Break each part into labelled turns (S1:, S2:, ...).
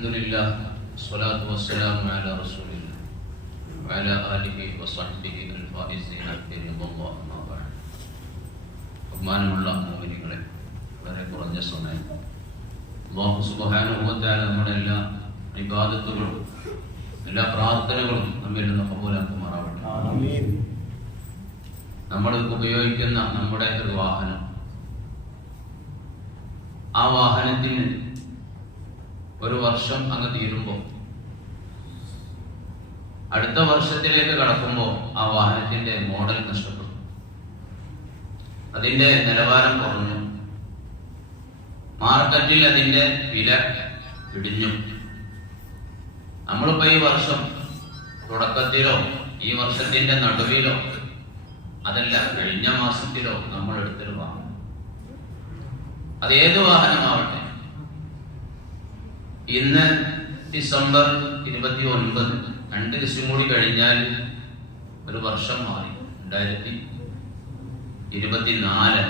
S1: الحمد لله والصلاة والسلام على رسول الله وعلى آله وصحبه الفائزين برضا الله ما بعد ബഹുമാനമുള്ള മോഹിനികളെ വളരെ കുറഞ്ഞ സമയം അള്ളാഹു സുബാനുഭവത്താൽ നമ്മുടെ എല്ലാ വിവാദത്തുകളും എല്ലാ പ്രാർത്ഥനകളും നമ്മിൽ നിന്ന് കബൂലാക്കുമാറാവട്ടെ നമ്മൾ ഉപയോഗിക്കുന്ന നമ്മുടെ ഒരു വാഹനം ആ വാഹനത്തിന് ഒരു വർഷം അങ്ങ് തീരുമ്പോ അടുത്ത വർഷത്തിലേക്ക് കടക്കുമ്പോൾ ആ വാഹനത്തിന്റെ മോഡൽ നഷ്ടപ്പെടും അതിന്റെ നിലവാരം കുറഞ്ഞു മാർക്കറ്റിൽ അതിന്റെ വില ഇടിഞ്ഞു നമ്മളിപ്പോ ഈ വർഷം തുടക്കത്തിലോ ഈ വർഷത്തിന്റെ നടുവിലോ അതല്ല കഴിഞ്ഞ മാസത്തിലോ നമ്മൾ എടുത്തൊരു വാഹനം അത് ഏത് വാഹനമാവട്ടെ ഇന്ന് ഡിസംബർ ഇരുപത്തി ഒൻപത് രണ്ട് ദിവസം കൂടി കഴിഞ്ഞാൽ ഒരു വർഷം മാറി രണ്ടായിരത്തി ഇരുപത്തിനാല്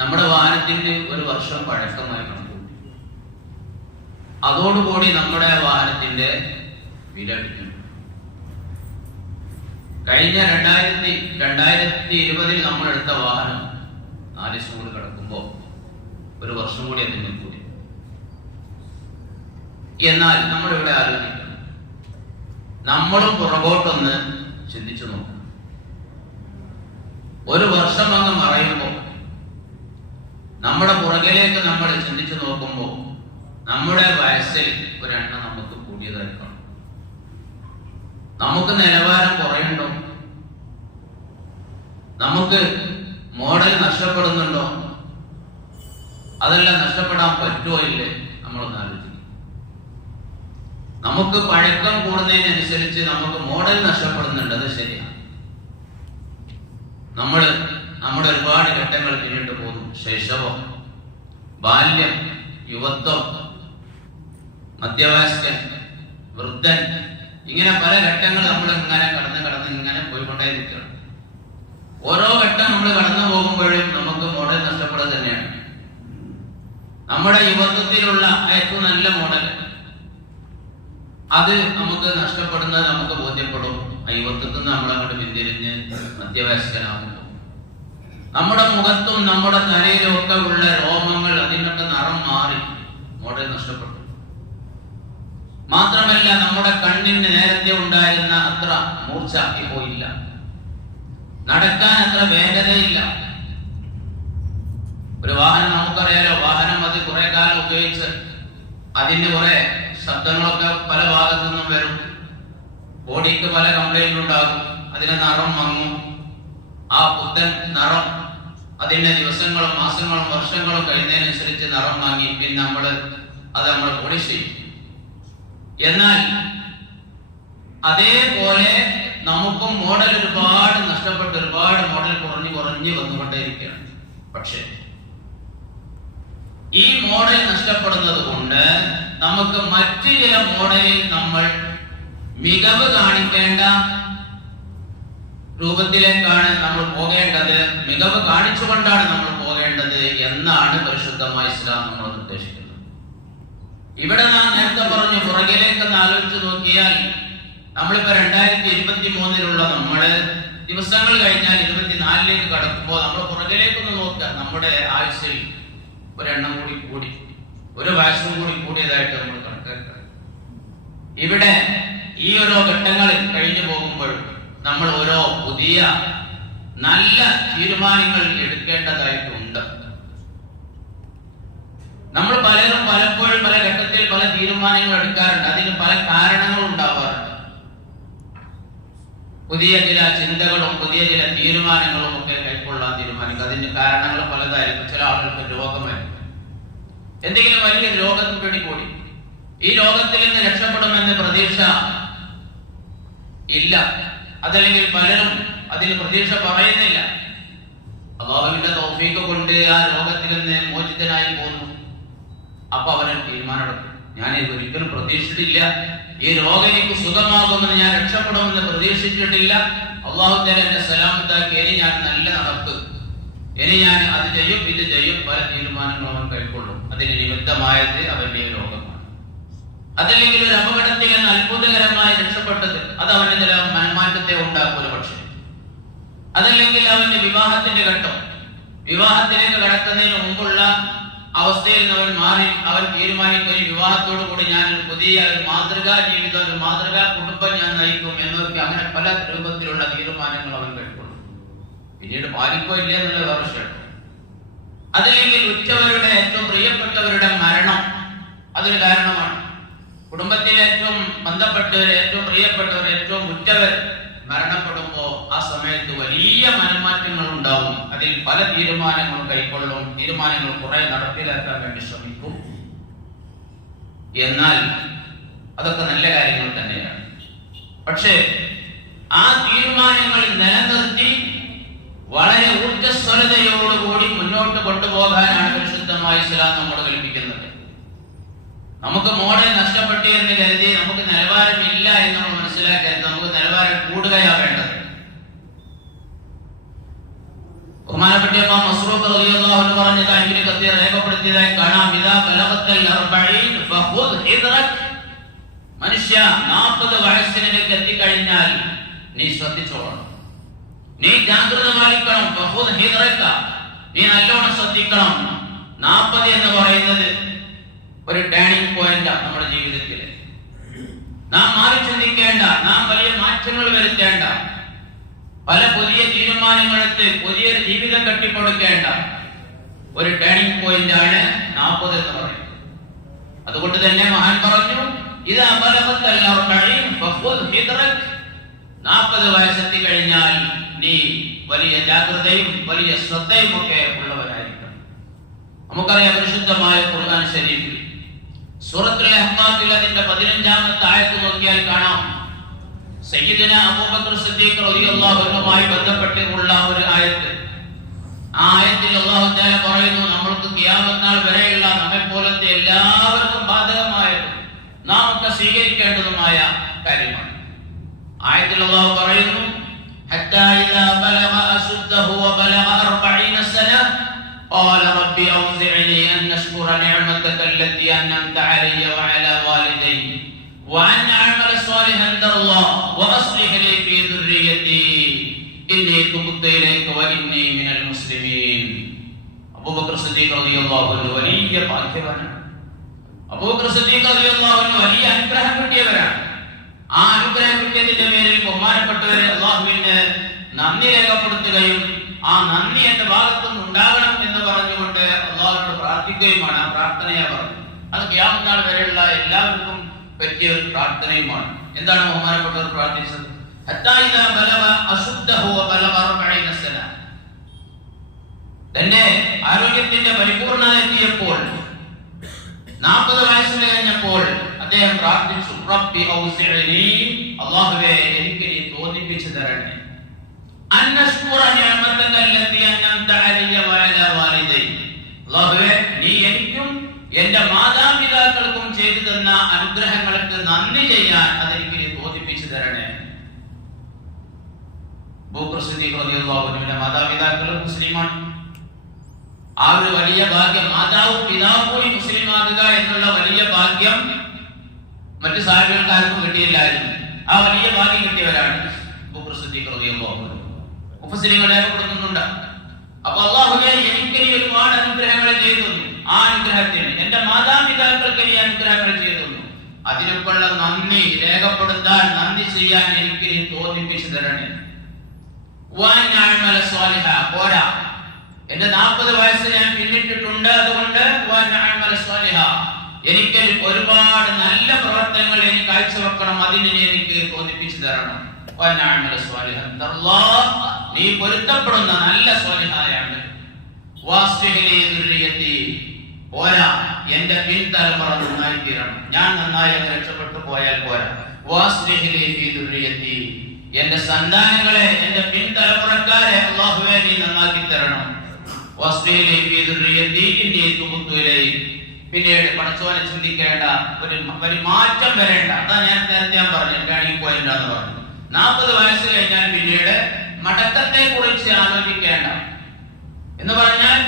S1: നമ്മുടെ വാഹനത്തിന്റെ ഒരു വർഷം പഴക്കമായി കണക്കൂട്ടി അതോടുകൂടി നമ്മുടെ വാഹനത്തിന്റെ വില അടിക്കുന്നു കഴിഞ്ഞ രണ്ടായിരത്തി രണ്ടായിരത്തി ഇരുപതിൽ നമ്മൾ എടുത്ത വാഹനം നാല് ദിവസം കൂടി കിടക്കുമ്പോൾ ഒരു വർഷം കൂടി അതിന് കൂടി എന്നാൽ നമ്മൾ ഇവിടെ ആലോചിക്കുന്നു നമ്മളും പുറകോട്ടൊന്ന് ചിന്തിച്ചു നോക്കും ഒരു വർഷം അങ്ങ് മറയുമ്പോൾ നമ്മുടെ പുറകിലേക്ക് നമ്മൾ ചിന്തിച്ചു നോക്കുമ്പോൾ നമ്മുടെ വയസ്സിൽ ഒരെണ്ണം നമുക്ക് കൂടിയതായി കാണും നമുക്ക് നിലവാരം കുറയുണ്ടോ നമുക്ക് മോഡൽ നഷ്ടപ്പെടുന്നുണ്ടോ അതെല്ലാം നഷ്ടപ്പെടാൻ പറ്റുമോ ഇല്ലേ നമ്മളൊന്ന് ആലോചിച്ചു നമുക്ക് പഴക്കം കൂടുന്നതിനനുസരിച്ച് നമുക്ക് മോഡൽ നഷ്ടപ്പെടുന്നുണ്ട് അത് ശരിയാണ് നമ്മൾ നമ്മുടെ ഒരുപാട് ഘട്ടങ്ങൾ പിന്നിട്ട് പോകുന്നു ശൈശവം ബാല്യം യുവത്വം മധ്യവയസ്കൻ വൃദ്ധൻ ഇങ്ങനെ പല ഘട്ടങ്ങൾ നമ്മൾ ഇങ്ങനെ കടന്ന് കടന്ന് ഇങ്ങനെ പോയിക്കൊണ്ടേ നിൽക്കണം ഓരോ ഘട്ടം നമ്മൾ കടന്നു പോകുമ്പോഴും നമുക്ക് മോഡൽ നഷ്ടപ്പെടുക തന്നെയാണ് നമ്മുടെ യുവത്വത്തിലുള്ള ഏറ്റവും നല്ല മോഡൽ അത് നമുക്ക് നഷ്ടപ്പെടുന്ന നമുക്ക് ബോധ്യപ്പെടും യുവത്വത്തിൽ നമ്മൾ അങ്ങോട്ട് പിന്തിരിഞ്ഞ് മധ്യവയസ്കനാകുമ്പോൾ നമ്മുടെ മുഖത്തും നമ്മുടെ തലയിലും ഒക്കെ ഉള്ള രോമങ്ങൾ അതിനൊക്കെ നിറം മാറി മോഡൽ നഷ്ടപ്പെട്ടു മാത്രമല്ല നമ്മുടെ കണ്ണിന് നേരത്തെ ഉണ്ടായിരുന്ന അത്ര മൂർച്ച പോയില്ല നടക്കാൻ അത്ര വേഗതയില്ല ഒരു വാഹനം നമുക്കറിയാലോ വാഹനം അത് കുറെ കാലം ഉപയോഗിച്ച് അതിന് കുറെ ശബ്ദങ്ങളൊക്കെ പല ഭാഗത്തു നിന്നും വരും ബോഡിക്ക് പല കംപ്ലൈന്റ് ഉണ്ടാകും അതിന്റെ നിറം മങ്ങും ആ പുത്തൻ നിറം അതിന്റെ ദിവസങ്ങളും മാസങ്ങളും വർഷങ്ങളും കഴിഞ്ഞതിനനുസരിച്ച് നിറം വാങ്ങി പിന്നെ നമ്മൾ അത് നമ്മൾ പോളിഷ് ചെയ്യും എന്നാൽ അതേപോലെ നമുക്കും മോഡൽ ഒരുപാട് നഷ്ടപ്പെട്ട് ഒരുപാട് മോഡൽ കുറഞ്ഞു കുറഞ്ഞു വന്നുകൊണ്ടേയിരിക്കുകയാണ് പക്ഷേ ഈ മോഡൽ നഷ്ടപ്പെടുന്നത് കൊണ്ട് നമുക്ക് മറ്റു ചില മോഡലിൽ നമ്മൾ മികവ് കാണിക്കേണ്ട രൂപത്തിലേക്കാണ് നമ്മൾ പോകേണ്ടത് മികവ് കാണിച്ചുകൊണ്ടാണ് നമ്മൾ പോകേണ്ടത് എന്നാണ് പരിശുദ്ധമായ ഇസ്ലാം നമ്മൾ നിർദ്ദേശിക്കുന്നത് ഇവിടെ നാം നേരത്തെ പറഞ്ഞ പുറകിലേക്ക് ആലോചിച്ച് നോക്കിയാൽ നമ്മളിപ്പോ രണ്ടായിരത്തി ഇരുപത്തി മൂന്നിലുള്ള നമ്മള് ദിവസങ്ങൾ കഴിഞ്ഞാൽ ഇരുപത്തിനാലിലേക്ക് കടക്കുമ്പോൾ നമ്മൾ പുറകിലേക്കൊന്ന് നോക്കുക നമ്മുടെ ആഴ്ചയിൽ ഒരെണ്ണം കൂടി കൂടി ഒരു വാക്സിനും കൂടി കൂടിയതായിട്ട് നമ്മൾ കണക്കാക്കണം ഇവിടെ ഈ ഓരോ ഘട്ടങ്ങളിൽ കഴിഞ്ഞു പോകുമ്പോൾ നമ്മൾ ഓരോ പുതിയ നല്ല തീരുമാനങ്ങൾ എടുക്കേണ്ടതായിട്ടുണ്ട് നമ്മൾ പലരും പലപ്പോഴും പല ഘട്ടത്തിൽ പല തീരുമാനങ്ങൾ എടുക്കാറുണ്ട് അതിന് പല കാരണങ്ങളും ഉണ്ടാവാറുണ്ട് പുതിയ ചില ചിന്തകളും പുതിയ ചില തീരുമാനങ്ങളും ഒക്കെ കൈക്കൊള്ളാൻ തീരുമാനിക്കും അതിന് കാരണങ്ങൾ പലതായിരിക്കും ചില ആളുകൾക്ക് രോഗമായി എന്തെങ്കിലും വലിയ രോഗം പിടികൂടി ഈ രോഗത്തിൽ നിന്ന് രക്ഷപ്പെടുമെന്ന് പ്രതീക്ഷ ഇല്ല അതല്ലെങ്കിൽ പലരും അതിൽ പ്രതീക്ഷ പറയുന്നില്ല അള്ളാഹുവിന്റെ തോഫീക്ക് കൊണ്ട് ആ രോഗത്തിൽ നിന്ന് മോചിതനായി പോന്നു അപ്പൊ അവനെ തീരുമാനമെടുക്കും ഞാൻ ഒരിക്കലും പ്രതീക്ഷിച്ചിട്ടില്ല ഈ രോഗം എനിക്ക് സുഖമാകുമെന്ന് ഞാൻ രക്ഷപ്പെടുമെന്ന് പ്രതീക്ഷിച്ചിട്ടില്ല അള്ളാഹു തല എന്റെ സലാമത്താക്കി ഞാൻ നല്ല നടക്കും ഇനി ഞാൻ അത് ചെയ്യും ഇത് ചെയ്യും പല തീരുമാനങ്ങളും അവൻ കൈക്കൊള്ളും അതിന് നിമിത്തമായത് അവന്റെ ലോകമാണ് അതല്ലെങ്കിൽ ഒരു അപകടത്തിൽ നിന്ന് അത്ഭുതകരമായി രക്ഷപ്പെട്ടത് അത് അവന്റെ ചില മനമാറ്റത്തെ ഉണ്ടാക്കും ഒരു പക്ഷേ അതല്ലെങ്കിൽ അവന്റെ വിവാഹത്തിന്റെ ഘട്ടം വിവാഹത്തിലേക്ക് കടക്കുന്നതിന് മുമ്പുള്ള അവസ്ഥയിൽ നിന്ന് അവൻ മാറി അവൻ തീരുമാനിക്കുകയും വിവാഹത്തോടു കൂടി ഞാൻ ഒരു പുതിയ ഒരു മാതൃകാ ജീവിതം ഒരു മാതൃകാ കുടുംബം ഞാൻ നയിക്കും എന്നൊക്കെ അങ്ങനെ പല രൂപത്തിലുള്ള തീരുമാനങ്ങൾ അവൻ കൈക്കൊള്ളും പിന്നീട് പാലിക്കോ ഇല്ല എന്നുള്ള വേറെ അതല്ലെങ്കിൽ ഉറ്റവരുടെ ഏറ്റവും പ്രിയപ്പെട്ടവരുടെ മരണം അതൊരു കാരണമാണ് കുടുംബത്തിലെ ഏറ്റവും ബന്ധപ്പെട്ടവർ ഏറ്റവും പ്രിയപ്പെട്ടവർ ഏറ്റവും ഉറ്റവർ മരണപ്പെടുമ്പോ ആ സമയത്ത് വലിയ മനമാറ്റങ്ങൾ ഉണ്ടാവും അതിൽ പല തീരുമാനങ്ങളും കൈക്കൊള്ളും തീരുമാനങ്ങൾ കുറെ നടപ്പിലാക്കാൻ വേണ്ടി ശ്രമിക്കും എന്നാൽ അതൊക്കെ നല്ല കാര്യങ്ങൾ തന്നെയാണ് പക്ഷേ ആ തീരുമാനങ്ങൾ നിലനിർത്തി വളരെ ഊർജ്ജസ്വലതയോടുകൂടി മുന്നോട്ട് കൊണ്ടുപോകാനാണ് പരിശുദ്ധമായ ഇസ്ലാം നമ്മോട് കൽപ്പിക്കുന്നത് നമുക്ക് മോഡൽ നഷ്ടപ്പെട്ടു എന്ന് കരുതി നമുക്ക് ഇല്ല എന്ന് നമ്മൾ മനസ്സിലാക്കരുത് നമുക്ക് നിലവാരം കൂടുകയാ വേണ്ടത് ബഹുമാനപ്പെട്ട മസ്റൂഖ് റളിയല്ലാഹു അൻഹു പറഞ്ഞ താങ്കൾ കത്തിയ രേഖപ്പെടുത്തിയതായി കാണാം ഇദാ ബലഗത്തൽ അർബഈൻ ഫഖുദ് ഹിദ്റക് മനുഷ്യ 40 വയസ്സിലേക്ക് കഴിഞ്ഞാൽ നീ ശ്രദ്ധിച്ചോളണം നീ ജാഗ്രത പാലിക്കണം നീ നല്ലോണം ശ്രദ്ധിക്കണം നാൽപ്പത് എന്ന് പറയുന്നത് ഒരു ടേണിംഗ് പോയിന്റാ നമ്മുടെ ജീവിതത്തിൽ നാം മാറി ചിന്തിക്കേണ്ട നാം വലിയ മാറ്റങ്ങൾ വരുത്തേണ്ട പല പുതിയ എടുത്ത് പുതിയൊരു ജീവിതം കെട്ടിപ്പടുക്കേണ്ട ഒരു ടേണിംഗ് പോയിന്റ് ആണ് നാൽപ്പത് എന്ന് പറയുന്നത് അതുകൊണ്ട് തന്നെ മഹാൻ പറഞ്ഞു ഇത് അപലപത്തല്ല കഴിയും നാൽപ്പത് വയസ്സെത്തി കഴിഞ്ഞാൽ നീ വലിയ ജാഗ്രതയും വലിയ ശ്രദ്ധയും ഒക്കെ ഉള്ളവരായിരിക്കണം നമുക്കറിയാം പരിശുദ്ധമായ ഖുർആൻ ശരീഫിൽ സൂറത്തുൽ അഹ്മാദിൽ അതിന്റെ പതിനഞ്ചാമത്തെ ആയത്ത് നോക്കിയാൽ കാണാം സയ്യിദിന അബൂബക്കർ സിദ്ദീഖ് റളിയല്ലാഹു അൻഹുമായി ബന്ധപ്പെട്ടുള്ള ഒരു ആയത്ത് ആ ആയത്തിൽ അല്ലാഹു തആല പറയുന്നു നമ്മൾക്ക് കിയാമത്നാൾ വരെയുള്ള നമ്മെ പോലത്തെ എല്ലാവർക്കും ബാധകമായതും നാം ഒക്കെ സ്വീകരിക്കേണ്ടതുമായ കാര്യമാണ് ആയത്തിൽ അല്ലാഹു പറയുന്നു حتى إذا بلغ أشده وبلغ أربعين سنة قال رب أوزعني أن أشكر نعمتك التي أنعمت علي وعلى والدي وأن أعمل صالحا الله وأصلح لي في ذريتي إني تبت إليك وإني من المسلمين أبو بكر الصديق رضي الله عنه ولي പാർത്ഥ്യവനാണ് അബൂബക്കർ സിദ്ദീഖ് റളിയല്ലാഹു അൻഹു വലിയ അനുഗ്രഹം കിട്ടിയവരാണ് ആ അനുഗ്രഹം കിട്ടിയതിന്റെ പേരിൽ ബഹുമാനപ്പെട്ടവരെ അള്ളാഹുവിന് നന്ദി രേഖപ്പെടുത്തുകയും ആ നന്ദി എന്റെ ഭാഗത്തു ഉണ്ടാകണം എന്ന് പറഞ്ഞുകൊണ്ട് അള്ളാഹുവിനോട് പ്രാർത്ഥിക്കുകയുമാണ് ആ പ്രാർത്ഥനയെ പറഞ്ഞു അത് ക്യാമനാൾ വരെയുള്ള എല്ലാവർക്കും പറ്റിയ ഒരു പ്രാർത്ഥനയുമാണ് എന്താണ് ബഹുമാനപ്പെട്ടവർ പ്രാർത്ഥിച്ചത് തന്റെ ആരോഗ്യത്തിന്റെ പരിപൂർണത എത്തിയപ്പോൾ നാൽപ്പത് വയസ്സിൽ കഴിഞ്ഞപ്പോൾ അദ്ദേഹം പ്രാർത്ഥിച്ചു റബ്ബി ഔസിഅനി അല്ലാഹുവേ എനിക്ക് നീ തോന്നിപ്പിച്ചു തരണേ അന്നസ്കുറ നിഅമത്തക അല്ലതി അൻഅംത അലയ്യ വഅലാ വാലിദൈ അല്ലാഹുവേ നീ എനിക്കും എൻ്റെ മാതാപിതാക്കൾക്കും ചെയ്തു തന്ന അനുഗ്രഹങ്ങൾക്ക് നന്ദി ചെയ്യാൻ അതെനിക്ക് നീ തോന്നിപ്പിച്ചു തരണേ ബൂപ്രസിദ്ധിന്റെ മാതാപിതാക്കളും മുസ്ലിമാണ് ആ ഒരു വലിയ ഭാഗ്യം മാതാവും പിതാവും പോയി മുസ്ലിമാകുക എന്നുള്ള വലിയ ഭാഗ്യം മറ്റു സാഹചര്യങ്ങൾക്ക് ആർക്കും കിട്ടിയില്ലായിരുന്നു ആ വലിയ ഭാഗ്യം കിട്ടിയവരാണ് മുഫസിലുകളെ കൊടുക്കുന്നുണ്ട് അപ്പൊ അള്ളാഹുവെ എനിക്ക് ഒരുപാട് അനുഗ്രഹങ്ങൾ ചെയ്തു ആ അനുഗ്രഹത്തിന് എന്റെ മാതാപിതാക്കൾക്ക് ഈ അനുഗ്രഹങ്ങൾ ചെയ്തു അതിനൊക്കെയുള്ള നന്ദി രേഖപ്പെടുത്താൻ നന്ദി ചെയ്യാൻ എനിക്ക് തോന്നിപ്പിച്ചു തരണേ പോരാ എന്റെ നാൽപ്പത് വയസ്സ് ഞാൻ പിന്നിട്ടിട്ടുണ്ട് അതുകൊണ്ട് എനിക്ക് ഒരുപാട് നല്ല പ്രവർത്തനങ്ങൾ എനിക്ക് കാഴ്ചവെക്കണം അതിനെ എനിക്ക് തോന്നിപ്പിച്ചു തരണം നീ പൊരുത്തപ്പെടുന്ന നല്ല സ്വാലിഹായാണ് പോരാ എന്റെ പിൻതലമുറ നന്നായി തീരണം ഞാൻ നന്നായി രക്ഷപ്പെട്ടു പോയാൽ പോരാ എന്റെ സന്താനങ്ങളെ എന്റെ പിൻതലമുറക്കാരെ അള്ളാഹുവെ നീ നന്നാക്കി തരണം പിന്നീട് പടച്ചോനെ ചിന്തിക്കേണ്ട ഒരു ഒരു മാറ്റം വരേണ്ട അതാ ഞാൻ നേരത്തെ ഞാൻ പറഞ്ഞു ടേണിംഗ് പോയിന്റ് എന്ന് പറഞ്ഞു നാൽപ്പത് വയസ്സ് കഴിഞ്ഞാൽ പിന്നീട് മടക്കത്തെ കുറിച്ച് ആലോചിക്കേണ്ട എന്ന് പറഞ്ഞാൽ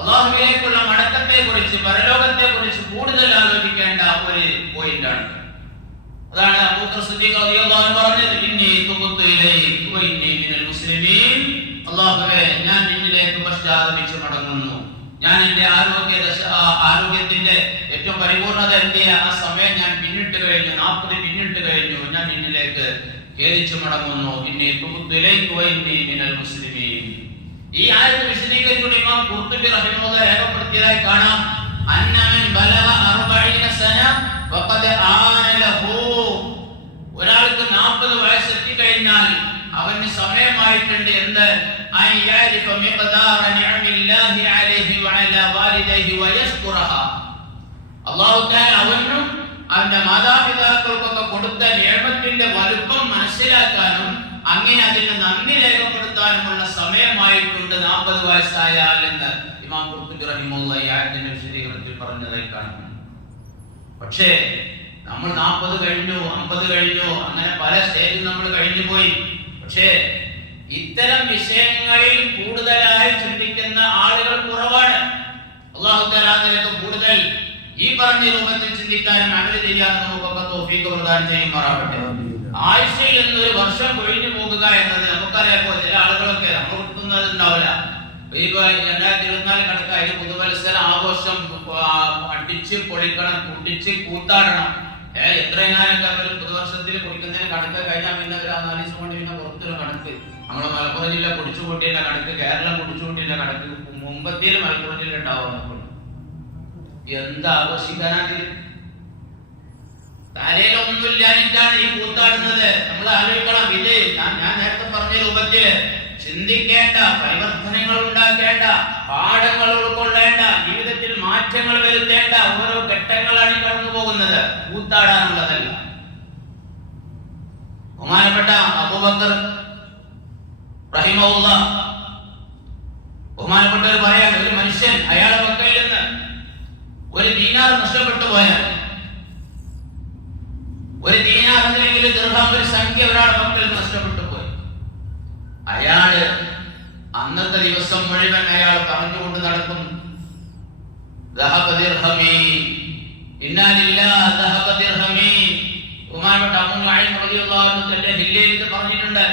S1: അള്ളാഹുലേക്കുള്ള മടക്കത്തെ കുറിച്ച് പരലോകത്തെ കുറിച്ച് കൂടുതൽ ആലോചിക്കേണ്ട ഒരു പോയിന്റ് ആണ് അതാണ് പറഞ്ഞത് ഇന്നി തുബത്തു മിനൽ മുസ്ലിമീൻ അല്ലാഹുവേ ഞാൻ നിന്നിലേക്ക് പശ്ചാത്തപിച്ച് മടങ്ങുന്നു ഞാൻ എൻ്റെ ആരോഗ്യ ദശ ആരോഗ്യത്തിന്റെ ഏറ്റവും പരിപൂർണത എത്തിയ ആ സമയം ഞാൻ പിന്നിട്ട് കഴിഞ്ഞു നാൽപ്പത് പിന്നിട്ട് കഴിഞ്ഞു ഞാൻ പിന്നിലേക്ക് ഖേദിച്ചു മടങ്ങുന്നു പിന്നെ മിനൽ മുസ്ലിമീൻ ഈ ആയത്ത് വിശദീകരിച്ചുകൊണ്ട് ഇമാം റഹിമുള്ള കാണാം ബലവ സന ലഹു ഒരാൾക്ക് 40 വയസ്സെത്തി കഴിഞ്ഞാൽ അവന് സമയമായിട്ടുണ്ട് എന്ത് അവനും അവന്റെ മാതാപിതാക്കൾക്കൊക്കെ കൊടുത്ത നിയമത്തിന്റെ വലുപ്പം മനസ്സിലാക്കാനും അങ്ങനെ അതിന് നന്ദി രേഖപ്പെടുത്താനുമുള്ള സമയമായിട്ടുണ്ട് നാൽപ്പത് വയസ്സായാൽ എന്ന് ഇമാം കുർത്തുബി റഹിമുള്ള ഈ ആയത്തിന്റെ വിശദീകരണത്തിൽ പറഞ്ഞതായി കാണുന്നു പക്ഷേ നമ്മൾ നാൽപ്പത് കഴിഞ്ഞു അമ്പത് കഴിഞ്ഞു അങ്ങനെ പല സ്റ്റേജിൽ നമ്മൾ കഴിഞ്ഞു പോയി പക്ഷേ ഇത്തരം വിഷയങ്ങളിൽ കൂടുതലായി ചിന്തിക്കുന്ന ആളുകൾ കുറവാണ് അള്ളാഹുത്തലാദിലേക്ക് കൂടുതൽ ഈ പറഞ്ഞ രൂപത്തിൽ ചിന്തിക്കാനും അമല് ചെയ്യാൻ നമുക്കൊക്കെ തോഫീക്ക് പ്രദാനം ചെയ്യുമാറാവട്ടെ ആഴ്ചയിൽ നിന്നൊരു വർഷം കഴിഞ്ഞു പോകുക എന്നത് പോലെ ചില ആളുകളൊക്കെ അമർത്തുന്നത് ഉണ്ടാവില്ല രണ്ടായിരത്തി ഇരുപത്തിനാല് കണക്കായി പുതുവത്സര ആഘോഷം അടിച്ച് പൊളിക്കണം കുടിച്ച് കൂത്താടണം എത്രയെങ്ങാനും ഒരു പുതുവർഷത്തിൽ കുടിക്കുന്നതിന് കണക്ക് കഴിഞ്ഞാൽ പിന്നെ ഒരു നാല് കൊണ്ട് പിന്നെ പുറത്തൊരു കണക്ക് നമ്മളെ മലപ്പുറം ജില്ല കുടിച്ചുകൂട്ടിയില്ല കണക്ക് കേരളം കുടിച്ചുകൂട്ടിയില്ല കണക്ക് മുമ്പത്തിൽ മലപ്പുറം ജില്ല ഉണ്ടാവും നമുക്കുണ്ട് എന്ത് ആഘോഷിക്കാനാണ് ഈ കൂത്താടുന്നത് നമ്മൾ ആലോചിക്കണം ഇത് ഞാൻ ഞാൻ നേരത്തെ പറഞ്ഞ രൂപത്തില് ചിന്തിക്കേണ്ട പരിവർത്തനങ്ങൾ ഉണ്ടാക്കേണ്ട പാഠങ്ങൾ ഉൾക്കൊള്ളേണ്ട മാറ്റങ്ങൾ വരുത്തേണ്ട ഓരോ ഘട്ടങ്ങളാണ് കടന്നു പോകുന്നത് കൂത്താടാനുള്ളതല്ല ബഹുമാനപ്പെട്ട അബൂബക്കർ റഹിമുള്ള ബഹുമാനപ്പെട്ടവർ പറയാൻ ഒരു മനുഷ്യൻ അയാളെ പക്കൽ നിന്ന് ഒരു ദീനാർ നഷ്ടപ്പെട്ടു പോയാൽ ഒരു ദീനാർ അല്ലെങ്കിൽ ദീർഘം ഒരു സംഖ്യ ഒരാളുടെ പക്കൽ നഷ്ടപ്പെട്ടു പോയി അയാള് അന്നത്തെ ദിവസം മുഴുവൻ അയാൾ പറഞ്ഞുകൊണ്ട് നടക്കും പറഞ്ഞിട്ടുണ്ട്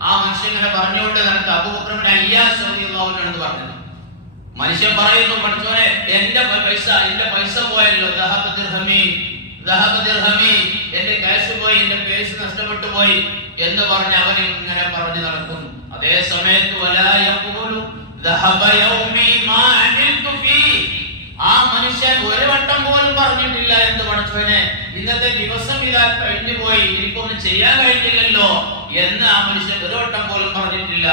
S1: ആ മനുഷ്യൻ ഇങ്ങനെ പറഞ്ഞുകൊണ്ട് നടത്ത അബൂബക്കറിന്റെ അയ്യാസ് റളിയല്ലാഹു പറഞ്ഞത് മനുഷ്യൻ പറയുന്നു പഠിച്ചോനെ എന്റെ പൈസ എന്റെ പൈസ പോയല്ലോ എന്റെ കാശ് പോയി എന്റെ പേസ് നഷ്ടപ്പെട്ടു പോയി എന്ന് പറഞ്ഞ് അവൻ ഇങ്ങനെ പറഞ്ഞു നടക്കുന്നു അതേ സമയത്ത് വലാ യഖൂലു യൗമി ആ മനുഷ്യൻ ഒരു വട്ടം പോലും പറഞ്ഞിട്ടില്ല എന്ത് പടച്ചവനെ ഇന്നത്തെ ദിവസം ഇതാ കഴിഞ്ഞു പോയി എനിക്കൊന്നും ചെയ്യാൻ കഴിഞ്ഞില്ലല്ലോ എന്ന് ആ മനുഷ്യൻ ഒരു വട്ടം പോലും പറഞ്ഞിട്ടില്ല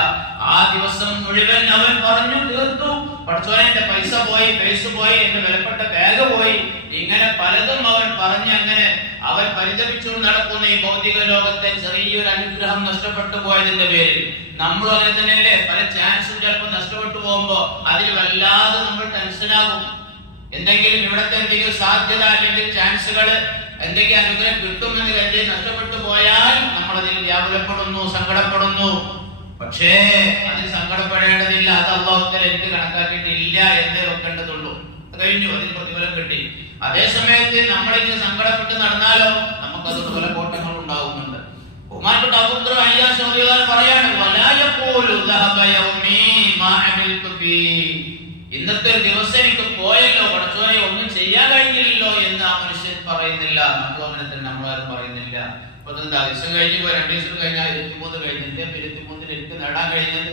S1: ആ ദിവസം മുഴുവൻ അവൻ പറഞ്ഞു തീർത്തു പടച്ചോനെ എന്റെ പൈസ പോയി പേസ് പോയി എന്റെ വിലപ്പെട്ട ബാഗ് പോയി ഇങ്ങനെ പലതും അവൻ പറഞ്ഞ് അങ്ങനെ അവൻ പരിതപിച്ചു നടക്കുന്ന ഈ ഭൗതിക ലോകത്തെ ചെറിയൊരു അനുഗ്രഹം നഷ്ടപ്പെട്ടു പോയതിന്റെ പേരിൽ നമ്മൾ അങ്ങനെ തന്നെയല്ലേ പല ചാൻസും ചിലപ്പോൾ നഷ്ടപ്പെട്ടു പോകുമ്പോ അതിൽ വല്ലാതെ നമ്മൾ ടെൻഷനാകും എന്തെങ്കിലും ഇവിടുത്തെ എന്തെങ്കിലും സാധ്യത അല്ലെങ്കിൽ ചാൻസുകൾ എന്തെങ്കിലും അനുഗ്രഹം കിട്ടുമെന്ന് കരുതി നഷ്ടപ്പെട്ടു പോയാൽ നമ്മൾ അതിൽ വ്യാപുലപ്പെടുന്നു സങ്കടപ്പെടുന്നു പക്ഷേ അതിൽ സങ്കടപ്പെടേണ്ടതില്ല അത് അള്ളാഹുത്തല എനിക്ക് കണക്കാക്കിയിട്ടില്ല എന്ന് വെക്കേണ്ടതുള്ളൂ കഴിഞ്ഞു അതിന് പ്രതിഫലം കിട്ടി അതേ സമയത്ത് നമ്മളിങ്ങനെ സങ്കടപ്പെട്ട് നടന്നാലോ നമുക്ക് അത് പല കോട്ടങ്ങൾ ഉണ്ടാകുന്നുണ്ട് ഉമാർപ്പെട്ട അയ്യാസ് പറയാണ് ഇന്നത്തെ ഒരു ദിവസം എനിക്ക് പോയല്ലോ പഠിച്ചോനെ ഒന്നും ചെയ്യാൻ കഴിഞ്ഞില്ലല്ലോ എന്ന് ആ മനുഷ്യൻ പറയുന്നില്ല നമുക്ക് അങ്ങനെ തന്നെ നമ്മളാരും പറയുന്നില്ല പന്ത്രണ്ട് ദിവസം കഴിഞ്ഞു പോയി രണ്ടു ദിവസം കഴിഞ്ഞാൽ ഇരുപത്തിമൂന്ന് കഴിഞ്ഞിട്ട് ഇരുപത്തിമൂന്നിൽ എനിക്ക് നേടാൻ കഴിഞ്ഞത്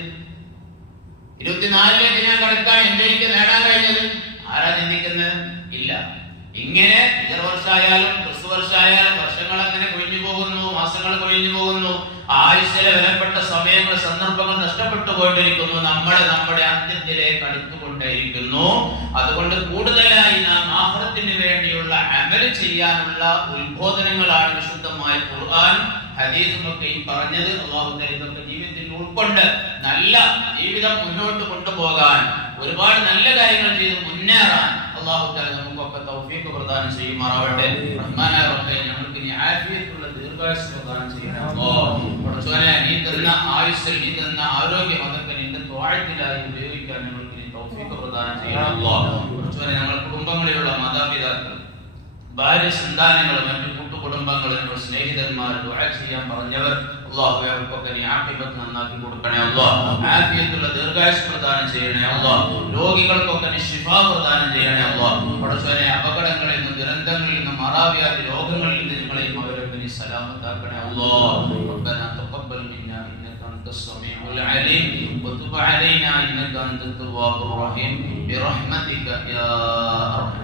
S1: ഇരുപത്തിനാലിലേക്ക് ഞാൻ കടക്കാൻ എന്റെ എനിക്ക് നേടാൻ കഴിഞ്ഞത് ആരാ ചിന്തിക്കുന്നത് ഇല്ല ഇങ്ങനെ ഇതർ വർഷമായാലും ക്രിസ്തു വർഷമായാലും വർഷങ്ങൾ അങ്ങനെ കൊഴിഞ്ഞു പോകുന്നു മാസങ്ങൾ കൊഴിഞ്ഞു പോകുന്നു ആയുസ്സിലെ വിലപ്പെട്ട സമയങ്ങൾ സന്ദർഭങ്ങൾ നഷ്ടപ്പെട്ടു കൊണ്ടിരിക്കുന്നു നമ്മളെ നമ്മുടെ അന്ത്യത്തിലേക്ക് അടുത്തുകൊണ്ടേയിരിക്കുന്നു അതുകൊണ്ട് കൂടുതലായി നാം ആഹ്ലത്തിന് വേണ്ടിയുള്ള അമൽ ചെയ്യാനുള്ള ഉത്ബോധനങ്ങളാണ് വിശുദ്ധമായ ഖുർആൻ ഹദീസും ഒക്കെ ഈ പറഞ്ഞത് അള്ളാഹു ഇതൊക്കെ ജീവിതത്തിൽ ഉൾക്കൊണ്ട് നല്ല ജീവിതം മുന്നോട്ട് കൊണ്ടുപോകാൻ ഒരുപാട് നല്ല കാര്യങ്ങൾ ചെയ്ത് മുന്നേറാൻ അള്ളാഹു താല നമുക്കൊക്കെ തൗഫീഖ് പ്രദാനം ചെയ്യുമാറാവട്ടെ റബ്ബേ ഞങ്ങൾക്ക് ഇനി ആഫിയത്തുള്ള ദീർഘായുസ് പ്രദാനം ചെയ്യണം പഠിച്ചവനെ നീ തന്ന ആയുസ്സിൽ നീ തന്ന ആരോഗ്യം അതൊക്കെ നിന്റെ ദ്വാഴത്തിലായി ഉപയോഗിക്കാൻ ഞങ്ങൾക്ക് നീ തൗഫീഖ് പ്രദാനം ചെയ്യണമല്ലോ ഞങ്ങൾ കുടുംബങ്ങളിലുള്ള മാതാപിതാക്കൾ ഭാര്യ സന്താനങ്ങൾ മറ്റു കൂട്ടുകുടുംബങ്ങളും സ്നേഹിതന്മാർ ദുആ ചെയ്യാൻ പറഞ്ഞവർ അള്ളാഹുവെ അവർക്കൊക്കെ നീ ആഫിയത്ത് നന്നാക്കി കൊടുക്കണേ അള്ളാഹ് ആഫിയത്തുള്ള ദീർഘായുസ് പ്രദാനം ചെയ്യണേ അള്ളാഹ് രോഗികൾക്കൊക്കെ നീ ശിഫ പ്രദാനം ചെയ്യണേ അള്ളാഹ് പഠിച്ചവനെ അപകടങ്ങളിൽ നിന്നും ദുരന്തങ്ങളിൽ നിന്നും രോഗങ്ങളിൽ നിന്നും ഞങ്ങളെയും അവരൊക്കെ നീ സലാമത്താക്കണേ അള്ളാഹ് العليم وتب علينا إنك أنت التواب الرحيم برحمتك يا أرحم